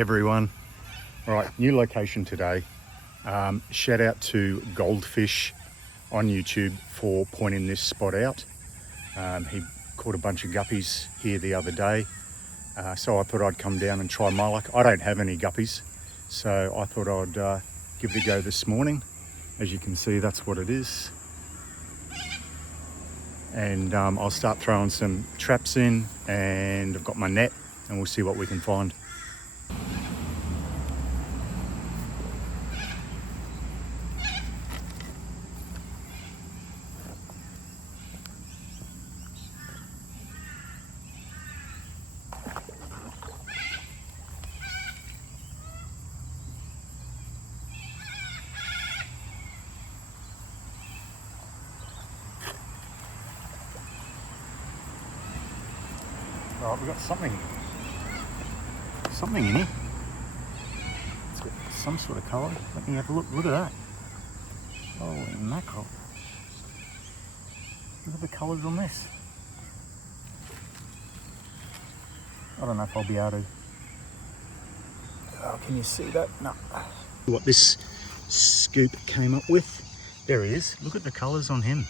Everyone, all right, new location today. Shout out to Goldfish on YouTube for pointing this spot out. He caught a bunch of guppies here the other day, so I thought I'd come down and try my luck. I don't have any guppies, so I thought I'd give it a go this morning. As you can see, that's what it is. And I'll start throwing some traps in, and I've got my net, and we'll see what we can find. Right, we've got something in here. It's got some sort of colour. Let me have a look. Look at that. Holy mackerel. Look at the colours on this. I don't know if I'll be able to. Oh, can you see that? No. What this scoop came up with. There he is. Look at the colours on him.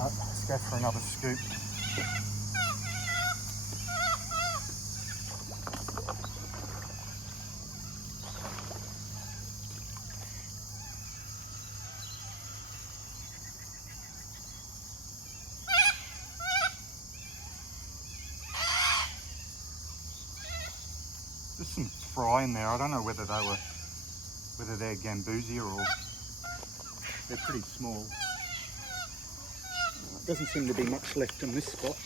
Let's go for another scoop. There's some fry in there. I don't know whether they're gambusia or they're pretty small. Doesn't seem to be much left in this spot.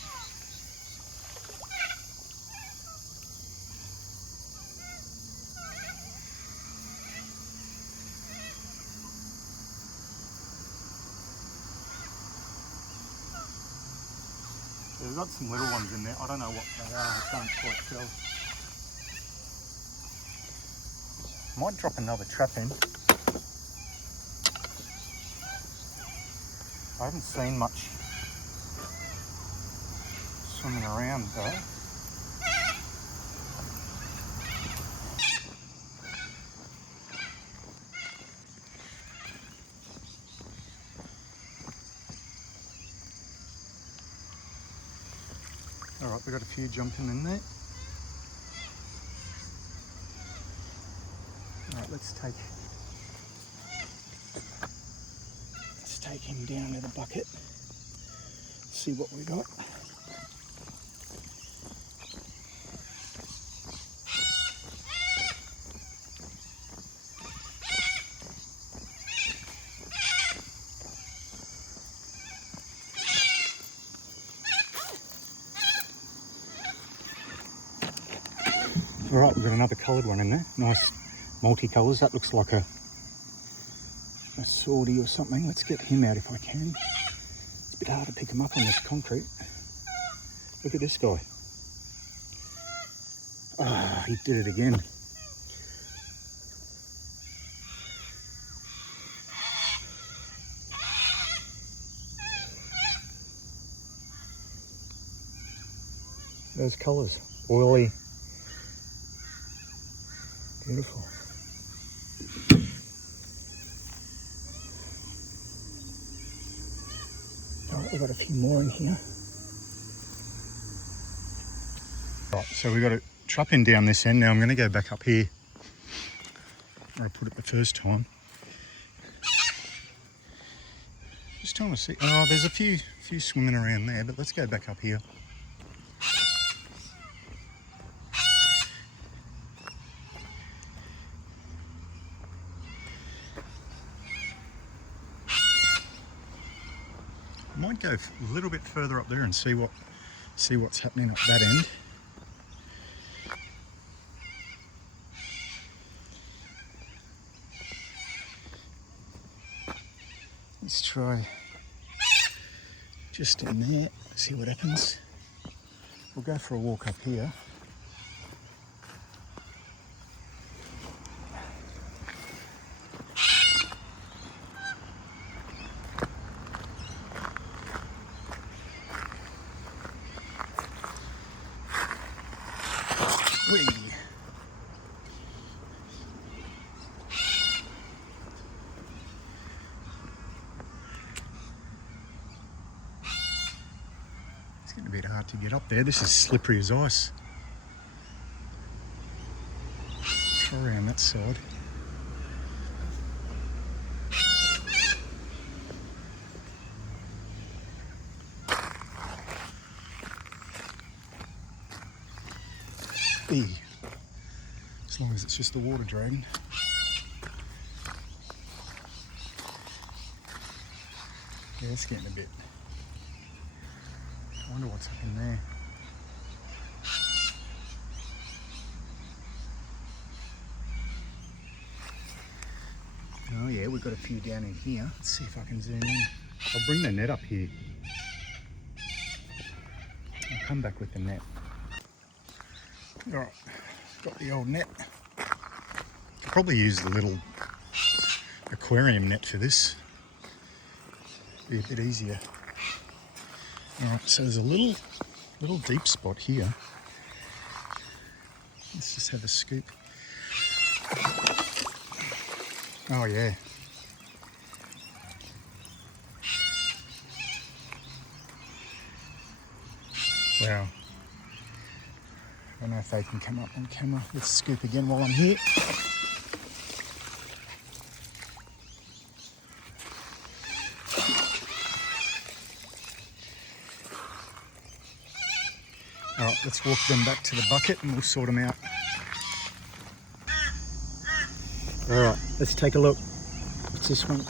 So we've got some little ones in there. I don't know what they are. I can't quite tell. Might drop another trap in. I haven't seen much swimming around though. Alright, we've got a few jumping in there. Alright, let's take him down to the bucket. See what we got. Alright, we've got another coloured one in there. Nice multicolours. That looks like a swordy or something. Let's get him out if I can. It's a bit hard to pick him up on this concrete. Look at this guy. Ah, he did it again. Those colours, oily, beautiful. Alright, we've got a few more in here. Right, so we've got a trap in down this end. Now I'm going to go back up here where I put it the first time. Just trying to see. Oh, there's a few swimming around there, but let's go back up here. I might go a little bit further up there and see what's happening up that end. Let's try just in there, see what happens. We'll go for a walk up here. It's getting a bit hard to get up there. This is slippery as ice. Let's go around that side. E. As long as it's just the water dragon. Yeah, it's getting a bit. I wonder what's up in there. Oh yeah, we've got a few down in here. Let's see if I can zoom in. I'll bring the net up here. I'll come back with the net. Alright, got the old net. I'll probably use the little aquarium net for this. Be a bit easier. Alright, so there's a little deep spot here. Let's just have a scoop. Oh yeah. Wow. I don't know if they can come up on camera. Let's scoop again while I'm here. Alright, let's walk them back to the bucket and we'll sort them out. Alright, let's take a look. What's this one?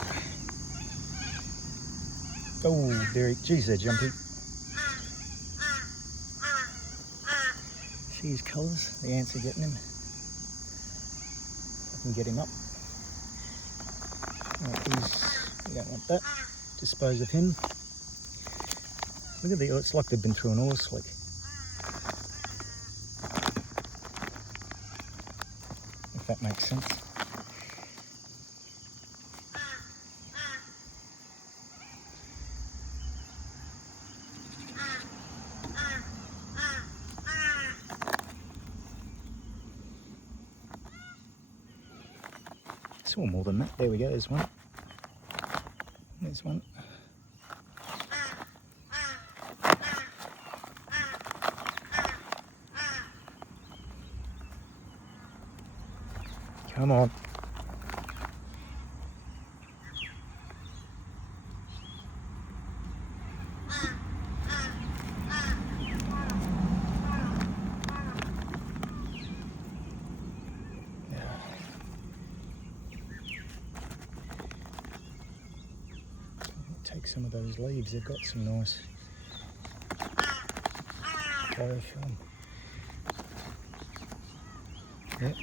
Oh, very, geez, they're jumpy. See his colours? The ants are getting him. I can get him up. Right, we don't want that. Dispose of him. Look at the, it's like they've been through an oil slick. If that makes sense. Or more than that. There we go, there's one. There's one. Come on. Take some of those leaves, they've got some nice chlorophyll. Yep.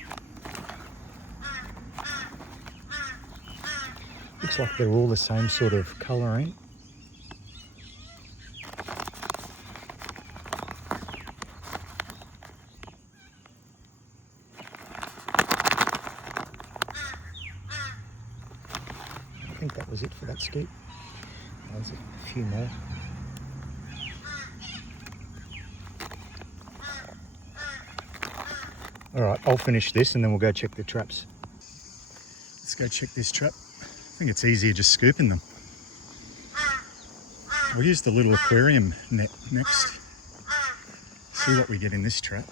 Looks like they're all the same sort of colouring. I think that was it for that scoop. There's a few more. Alright, I'll finish this and then we'll go check the traps. Let's go check this trap. I think it's easier just scooping them. I'll use the little aquarium net next. See what we get in this trap.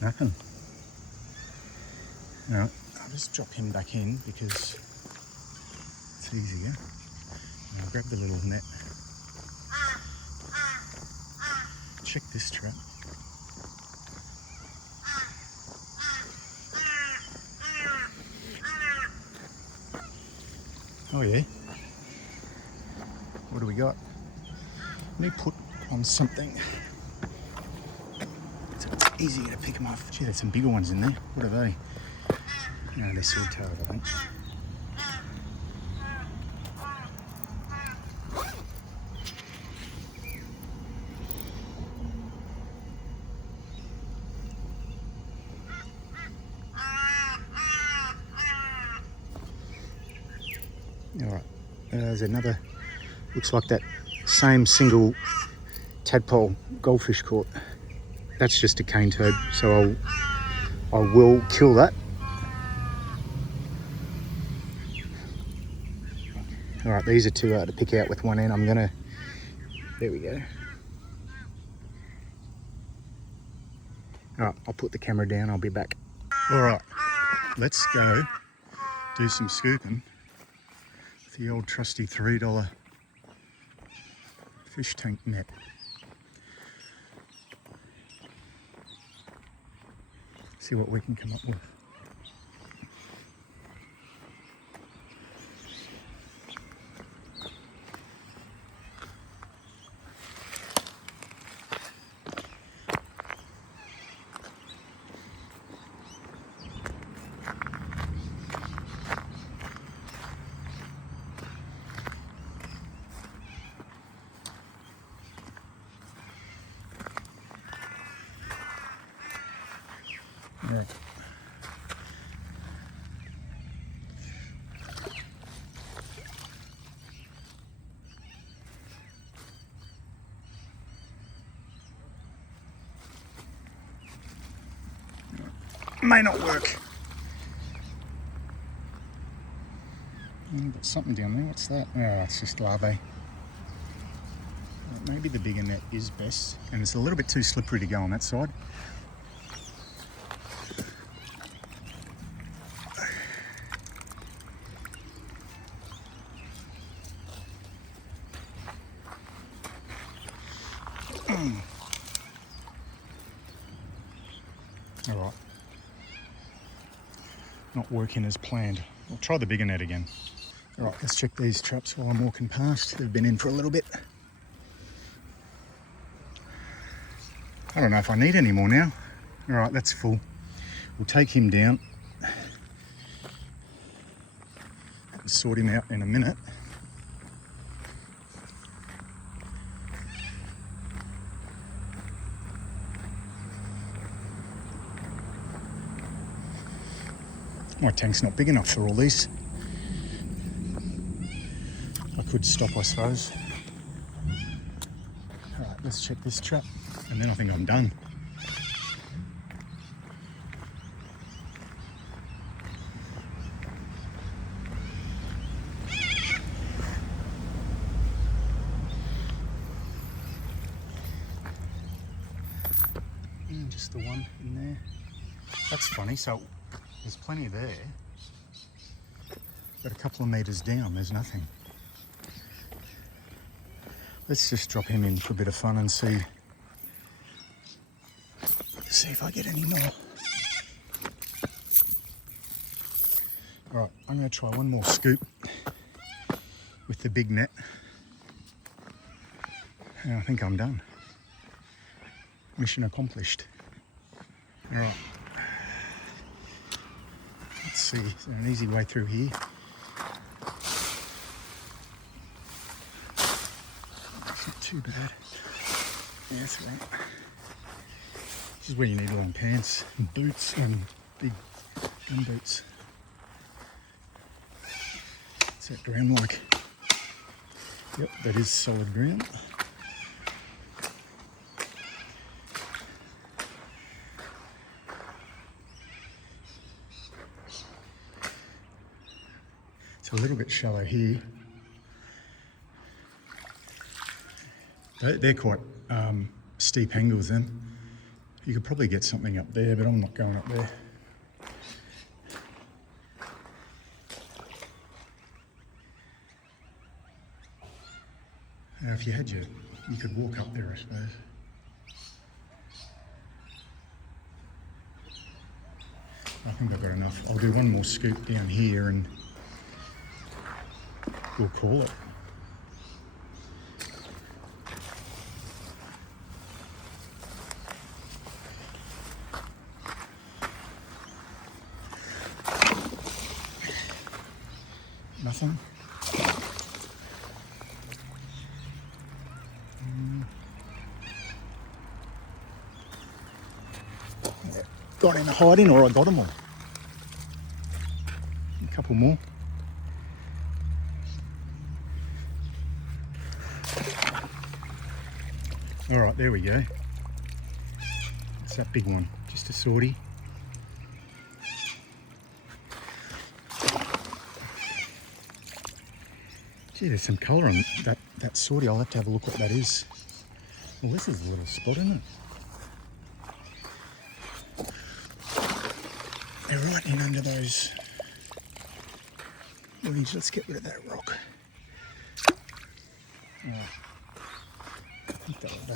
Nothing. Alright, I'll just drop him back in because it's easier. And I'll grab the little net. Check this trap. Oh yeah. What do we got? Let me put on something. It's easier to pick them off. Gee, there's some bigger ones in there. What are they? No, they're sword-tailed, I think. Alright, there's another, looks like that same single tadpole goldfish caught. That's just a cane toad, so I will kill that. All right, these are too hard to pick out with one end. There we go. All right, I'll put the camera down, I'll be back. All right, let's go do some scooping with the old trusty $3 fish tank net. See what we can come up with. Yeah. May not work. Got something down there. What's that? Oh, it's just larvae. Maybe the bigger net is best, and it's a little bit too slippery to go on that side. All right, not working as planned. We'll try the bigger net again. All right, let's check these traps while I'm walking past. They've been in for a little bit. I don't know if I need any more now. All right, that's full. We'll take him down and sort him out in a minute. My tank's not big enough for all these. I could stop, I suppose. All right, let's check this trap, and then I think I'm done. And just the one in there. That's funny, so there's plenty there, but a couple of meters down, there's nothing. Let's just drop him in for a bit of fun and see if I get any more. All right, I'm going to try one more scoop with the big net, and I think I'm done. Mission accomplished. All right. Let's see, is there an easy way through here? It's not too bad. Yeah, that's right. This is where you need long pants and boots and big gun boots. What's that ground like? Yep, that is solid ground. It's a little bit shallow here. They're quite steep angles then. You could probably get something up there, but I'm not going up there. Now if you had you could walk up there, I suppose. I think I've got enough. I'll do one more scoop down here and we'll call it. Nothing. Got in hiding, or I got them all. A couple more. All right, there we go. That's that big one, just a sortie. Gee, there's some colour on that sortie. I'll have to have a look what that is. Well, this is a little spot, isn't it? They're right in under those leaves. Let's get rid of that rock. Oh, I think that'll do.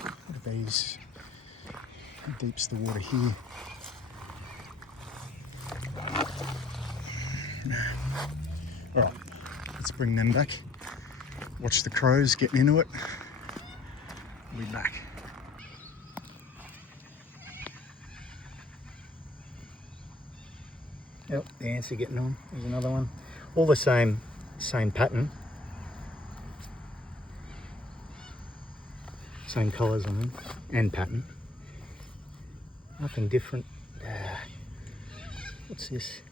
What are these? How deep's the water here? All right, let's bring them back. Watch the crows getting into it. We'll be back. Yep, the ants are getting on. There's another one. All the same pattern. Same colours on them and pattern. Nothing different. What's this?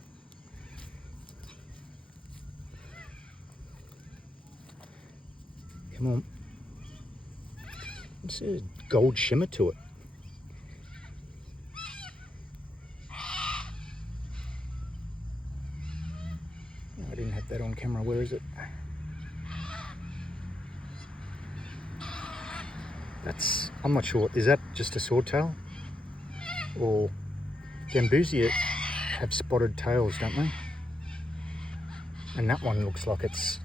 Come on. It's a gold shimmer to it. Oh, I didn't have that on camera. Where is it? I'm not sure. Is that just a swordtail? Or Gambusia have spotted tails, don't they? And that one looks like it's...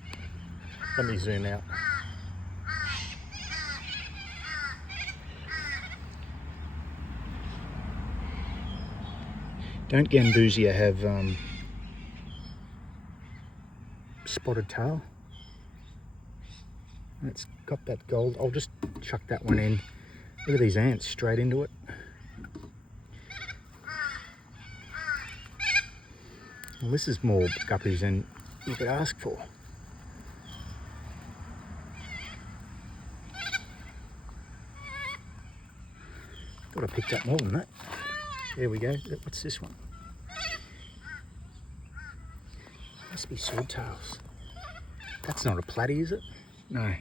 Let me zoom out. Don't Gambusia have spotted tail? It's got that gold. I'll just chuck that one in. Look at these ants straight into it. Well, this is more guppies than you could ask for. Thought I picked up more than that. There we go. What's this one? Must be swordtails. That's not a platy, is it? No.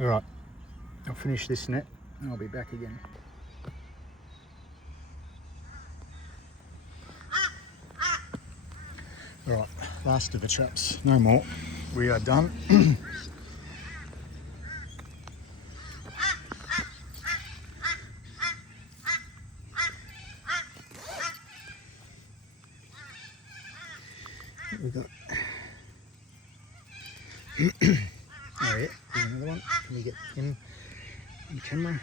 All right, I'll finish this net and I'll be back again. All right, last of the traps, no more. We are done. What we got? Oh yeah, here's another one. Can we get him on camera?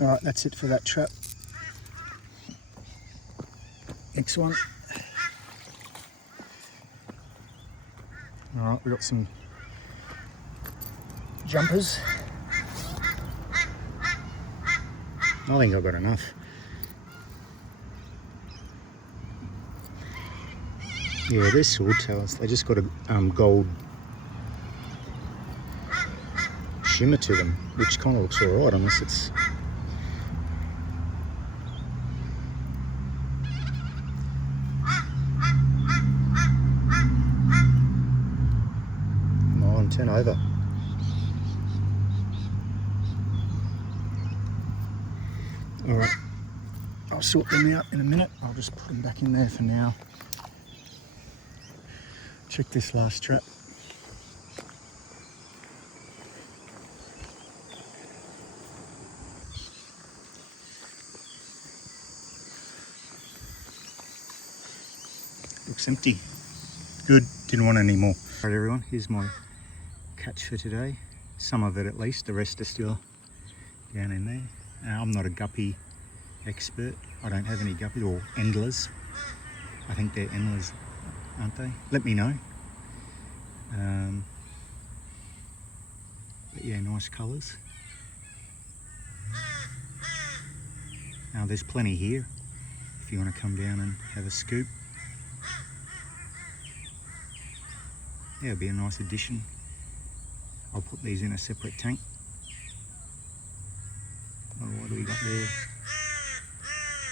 All right, that's it for that trap. Next one. All right, we've got some jumpers. I think I've got enough. Yeah, they're swordtails. They just got a gold shimmer to them, which kind of looks all right, unless it's... Turn over. All right, I'll sort them out in a minute. I'll just put them back in there for now. Check this last trap. Looks empty. Good, didn't want any more. All right everyone, here's my catch for today. Some of it at least, the rest are still down in there. I'm not a guppy expert. I don't have any guppies or endlers. I think they're endlers, aren't they? Let me know. But yeah, nice colours. Now there's plenty here if you want to come down and have a scoop. Yeah, it'll be a nice addition. I'll put these in a separate tank. Oh, what do we got there?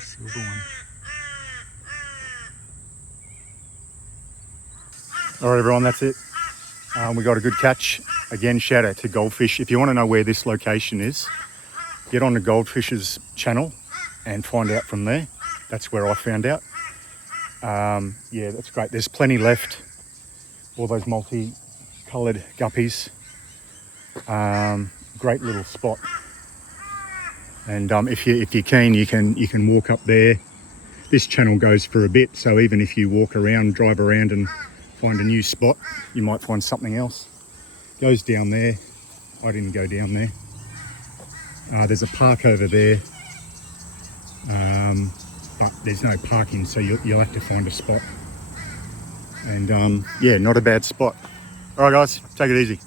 Silver one. Alright everyone, that's it. We got a good catch. Again, shout out to Goldfish. If you want to know where this location is, get on the Goldfish's channel and find out from there. That's where I found out. Yeah, that's great. There's plenty left. All those multi-coloured guppies. Great little spot. And if you're keen, you can walk up there. This channel goes for a bit, so even if you walk around, drive around and find a new spot, you might find something else. Goes down there. I didn't go down there. There's a park over there, but there's no parking, so you'll have to find a spot. And yeah, not a bad spot. All right guys, take it easy.